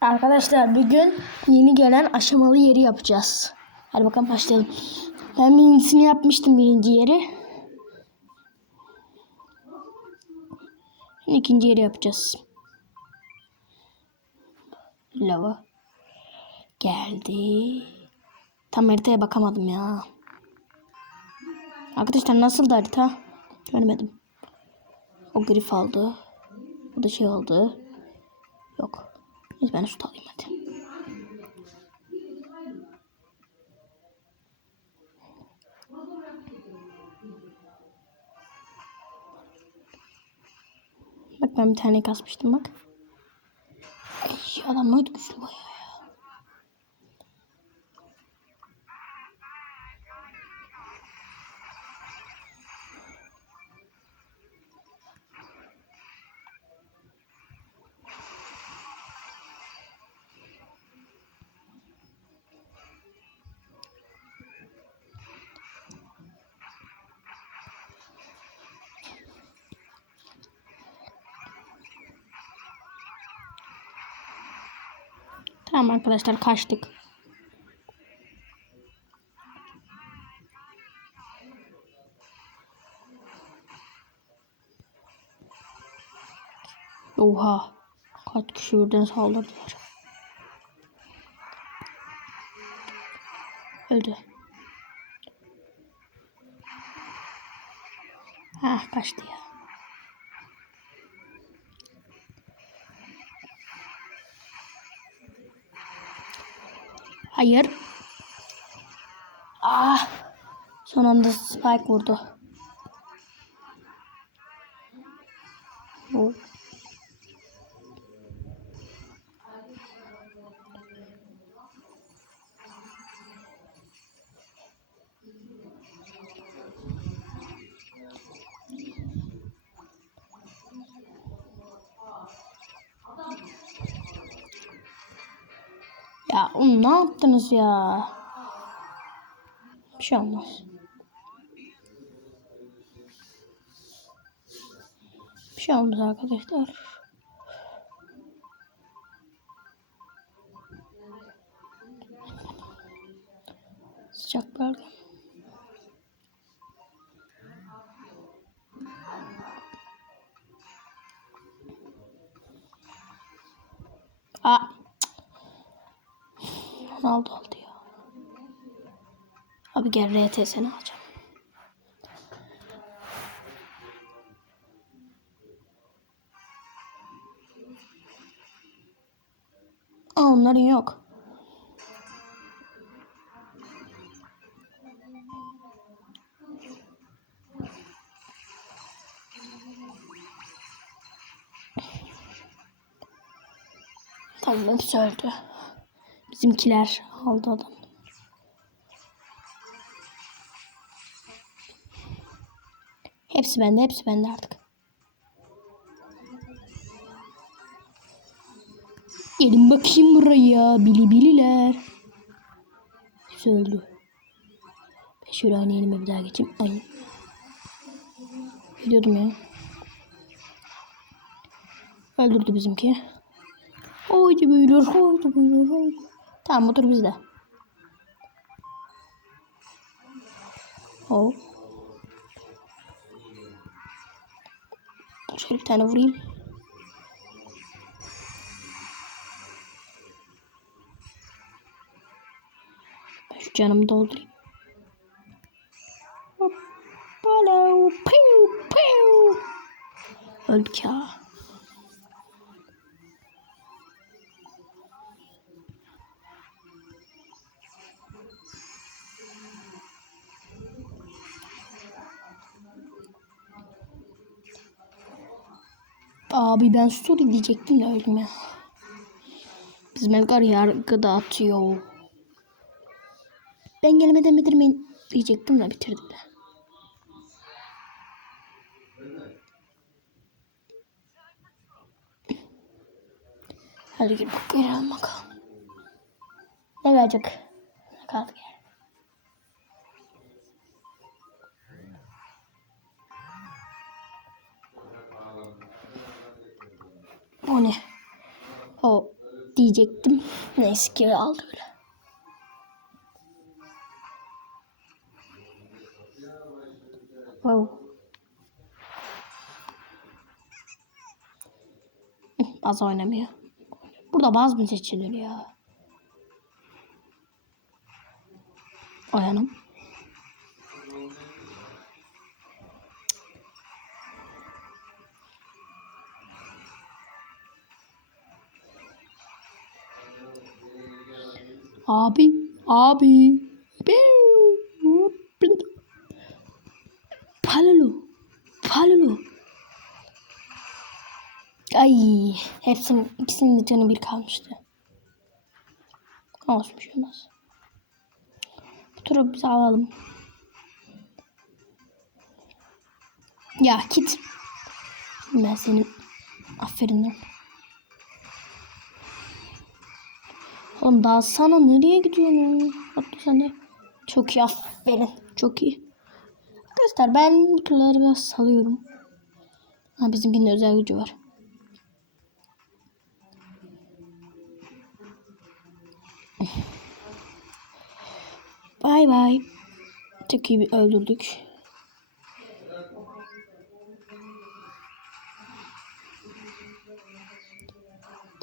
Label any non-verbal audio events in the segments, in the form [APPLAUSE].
Arkadaşlar bugün yeni gelen aşamalı yeri yapacağız. Hadi bakalım başlayalım. Ben birincisini yapmıştım birinci yeri. Şimdi ikinci yeri yapacağız. Lava. Geldi. Tam haritaya bakamadım ya. Arkadaşlar nasıldı harita? Görmedim. O grif aldı. Bu da şey aldı. Yok. Neyse ben süt alayım hadi. Bak ben bir tane kasmıştım bak. Ay, adam ne güçlü bayağı Tamam arkadaşlar kaçtık. Oha. Kaç kişi birden saldırdılar. Öldü. Ah kaçtı ya. Hayır. Ah. Son anda spike vurdu. Oh. Oğlum ne yaptınız ya? Bir şey olmaz. Bir şey olmaz arkadaşlar. Ronaldo aldı ya. Abi gel RTS'ni alacağım. Aa onların yok. Tamam öldü. Bizimkiler aldı adam. Hepsi bende, hepsi bende artık. Gelin bakayım buraya bili bililer. Hepsi öldü. Ben şöyle aynı elime bir daha geçeyim. Ay. Biliyordum ya. Öldürdü bizimki. Haydi beyler, haydi beyler, haydi. Tamam otur bizde. Hop. Şöyle bir tane vurayım. Ben şu canımı doldurayım. Hoppala, piu, piu. Öldük ya. Abi ben story diyecektim de öldüm ya. Bizim Edgar yargı dağıtıyor. Ben gelmeden bitirmeyin diyecektim de bitirdim de. Hadi gel bak bakalım. Ne gelecek? Ne kaldı gel. O ne? O diyecektim. [LAUGHS] Neyse ki aldı öyle. Wow. Baz oynamıyor. Burada baz mı seçilir ya? Oyanım. Abi, abi. Palulu. Palulu. Ay, hepsinin ikisinin de canı bir kalmıştı. Olsun bir şey olmaz. Bu turu biz alalım. Ya git. Ben senin aferin Oğlum daha sana nereye gidiyorsun? Bak sen. Çok iyi aferin. Çok iyi. Arkadaşlar ben bu biraz salıyorum. Ha bizimkinin özel gücü var. Bay bay. Çok iyi bir öldürdük.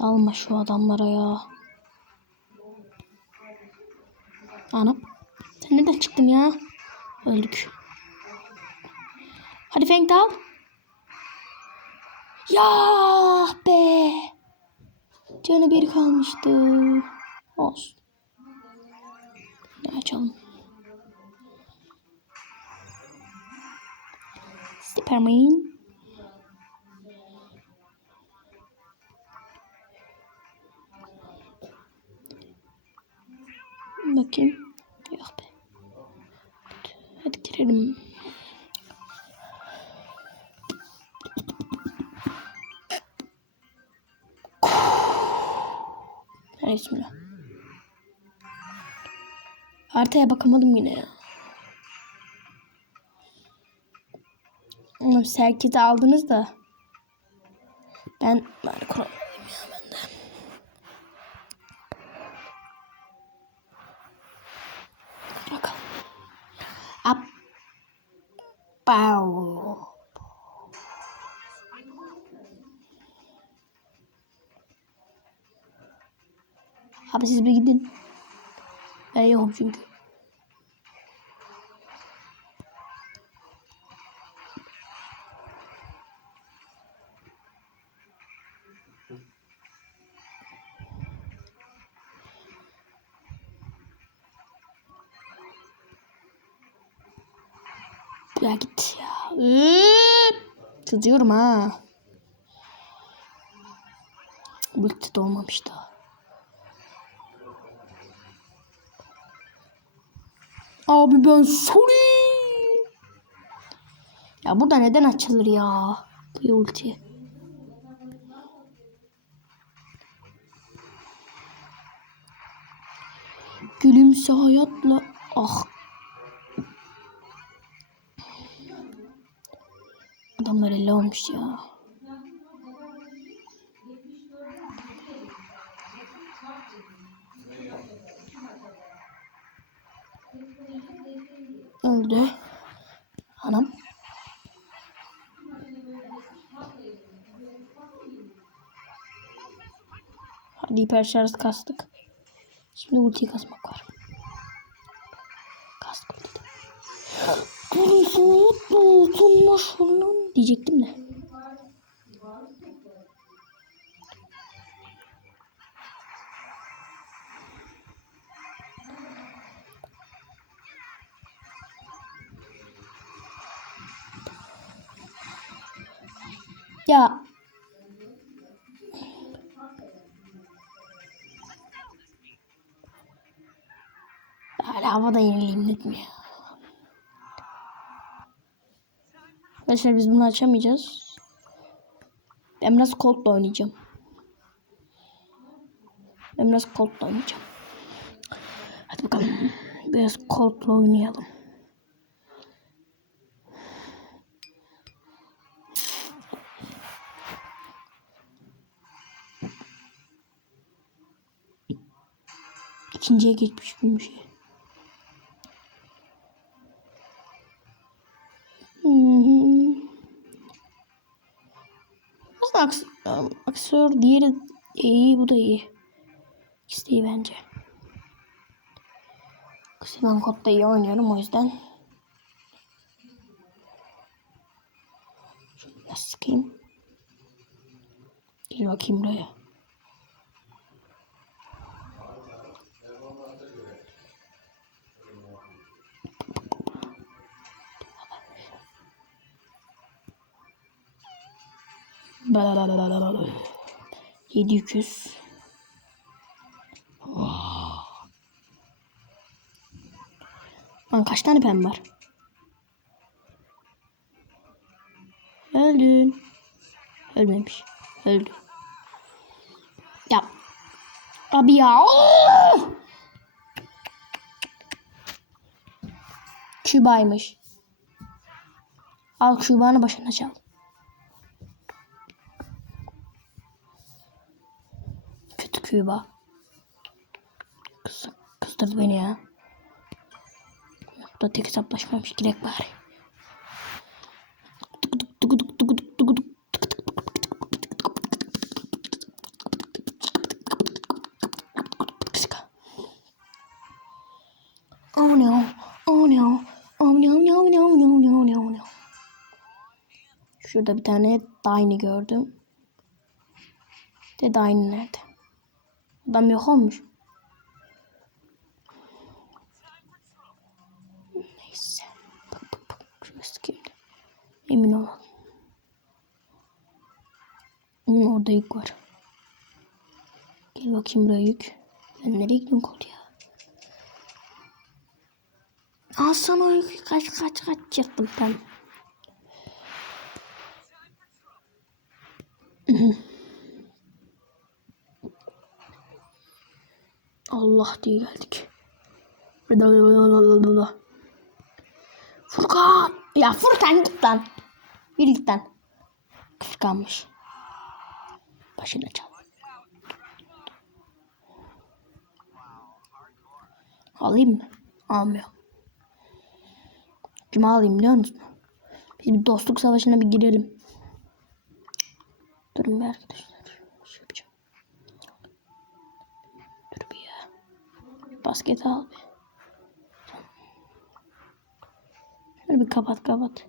Dalma şu adamlara ya. Anam. Sen neden çıktın ya? Öldük. Hadi Feng dal. Ya be. Canı bir kalmıştı. Olsun. Ne açalım. Superman. Bakayım. Yok be. Girelim. Hadi bismillah. Haritaya bakamadım yine ya. Oğlum aldınız da. Ben bari kuramadım Bow. Abi siz bir gidin. Ben yokum çünkü. Kızıyorum ha. Ulti de olmamış daha. Abi ben sorry. Ya burada neden açılır ya? Bu ulti. Gülümse hayatla. Ah. Adamlar elle olmuş ya. Öldü. Anam. Hadi hiper şarj kastık. Şimdi ultiyi kasmak var. Kastık ultiyi. Kurtulma şunun diyecektim de. Ya. Hala havada yenileyim dedim. Arkadaşlar biz bunu açamayacağız. Ben biraz Colt'la oynayacağım. Ben biraz Colt'la oynayacağım. Hadi bakalım. Biraz Colt'la oynayalım. ikinciye geçmiş bir şey. Aslında aks aksör diğeri iyi bu da iyi. İkisi de iyi bence. Kısmen kodda iyi oynuyorum o yüzden. Şöyle sıkayım. Gel bakayım buraya. 700. Oh. Lan kaç tane pem var? Öldün. Ölmemiş. Öldü. Ya. Abi ya. Oh! Küba'ymış. Al Küba'nı başına çal. Küba. Kız, kızdırdı beni ya. Bu da tek hesaplaşmamış. Girek bari. Oh no. Oh no. Oh no no no no no no. Şurada bir tane Dine gördüm. De Dine nerede? Adam yok olmuş. Neyse. Bak bak bak. Şuraya sıkayım. Emin olalım. Hmm, orada yük var. Gel bakayım buraya yük. Ben nereye gidiyorum kol ya? Al sana o yükü. Kaç kaç kaç çıktım ben. [CLEARS THROAT] Allah diye geldik. Furkan. Ya Furkan git lan. Bir git lan. Kıskanmış. Başına çal. Alayım mı? Almıyorum. Kime alayım biliyor musun? Biz bir dostluk savaşına bir girelim. Durun bir arkadaşlar. Şey yapacağım. Dur bir ya. Basket al. Şöyle bir kapat kapat.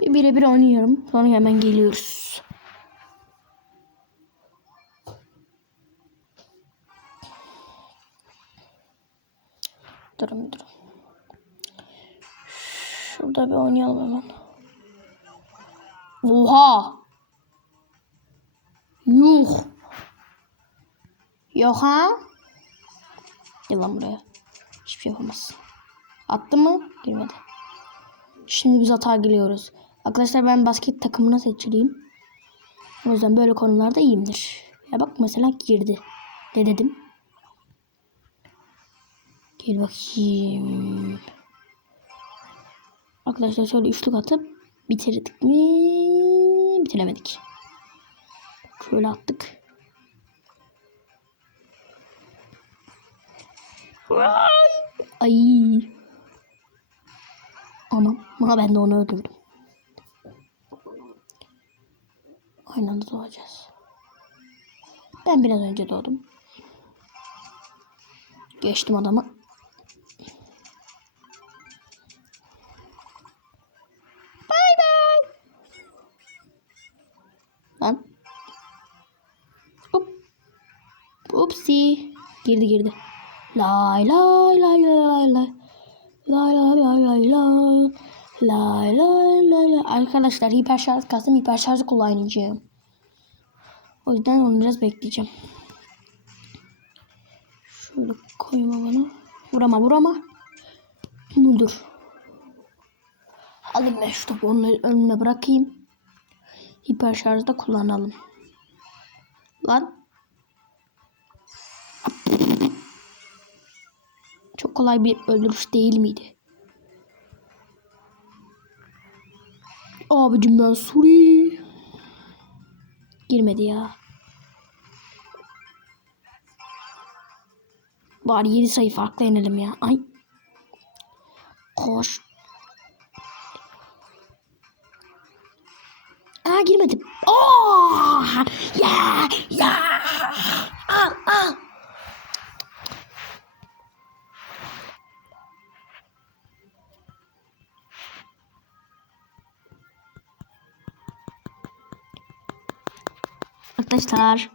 Bir birebir oynuyorum. Sonra hemen geliyoruz. Durun durun. Şurada bir oynayalım hemen. Oha! Yuh! Yok ha? Gel buraya. Hiçbir şey yapamazsın. Attı mı? Girmedi. Şimdi biz atağa geliyoruz. Arkadaşlar ben basket takımına seçileyim. O yüzden böyle konularda iyiyimdir. Ya bak mesela girdi. Ne dedim? Gel bakayım. Arkadaşlar şöyle üçlük atıp bitirdik mi? Bitiremedik. Şöyle attık. Ay. Anam. Ama ben de onu öldürdüm. Aynı anda doğacağız. Ben biraz önce doğdum. Geçtim adamı. Bay bay. Lan. Hop. Upsi. Girdi girdi. Lay lay lay lay lay. Lay lay lay lay lay. Lay lay lay lay. Arkadaşlar hiper şarj kastım hiper şarjı kullanacağım. O yüzden onu biraz bekleyeceğim. Şöyle koyma bana. Vurama vurama. Budur. Alayım ben şu topu onun önüne bırakayım. Hiper şarjda kullanalım. Lan. Kolay bir öldürüş değil miydi? Abicim ben Suri. Girmedi ya. Bari 7 sayı farklı yenelim ya. Ay. Koş. Aa girmedim. Oo! Ya! Ya! Al Arkadaşlar